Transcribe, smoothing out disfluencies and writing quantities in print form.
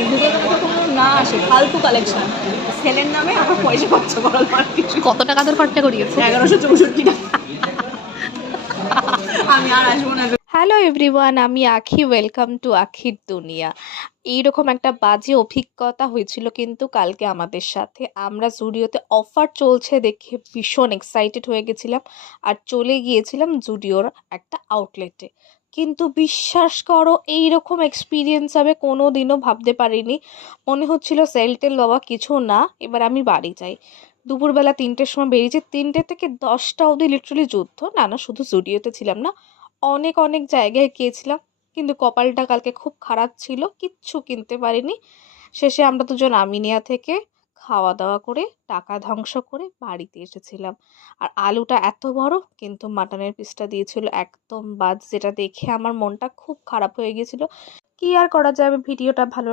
Guys, ভিডিওতে কোনো না আসে ফালতু কালেকশন, সেলের নামে আমার পয়সা খরচা করার আর কিছু। কত টাকা তোর খরচা করিয়েছে? 1164 টাকা। আমি আর আসবো না। হ্যালো এভরিওয়ান, আমি আখি। ওয়েলকাম টু আখির দুনিয়া। এইরকম একটা বাজে অভিজ্ঞতা হয়েছিল কিন্তু কালকে আমাদের সাথে। আমরা জুডিওতে অফার চলছে দেখে ভীষণ এক্সাইটেড হয়ে গেছিলাম আর চলে গিয়েছিলাম জুডিওর একটা আউটলেটে। কিন্তু বিশ্বাস করো, এইরকম এক্সপিরিয়েন্স হবে কোনো দিনও ভাবতে পারিনি। মনে হচ্ছিল সেল টেল বাবা কিছু না, এবার আমি বাড়ি যাই। দুপুরবেলা 3টের সময় বেরিয়েছি, 3টে থেকে 10টা অবধি লিটারালি যুদ্ধ। না না, শুধু জুডিওতে ছিলাম না, অনেক অনেক জায়গায় গিয়েছিলাম, কিন্তু কপালটা কালকে খুব খারাপ ছিল, কিচ্ছু কিনতে পারিনি। শেষে আমরা দুজন আমিনিয়া থেকে খাওয়া দাওয়া করে টাকা ধ্বংস করে বাড়িতে এসেছিলাম। আর আলুটা এত বড়, কিন্তু মাটনের পিসটা দিয়েছিল একদম বাদ, যেটা দেখে আমার মনটা খুব খারাপ হয়ে গিয়েছিল। কি আর করা যাবে, ভিডিওটা ভালো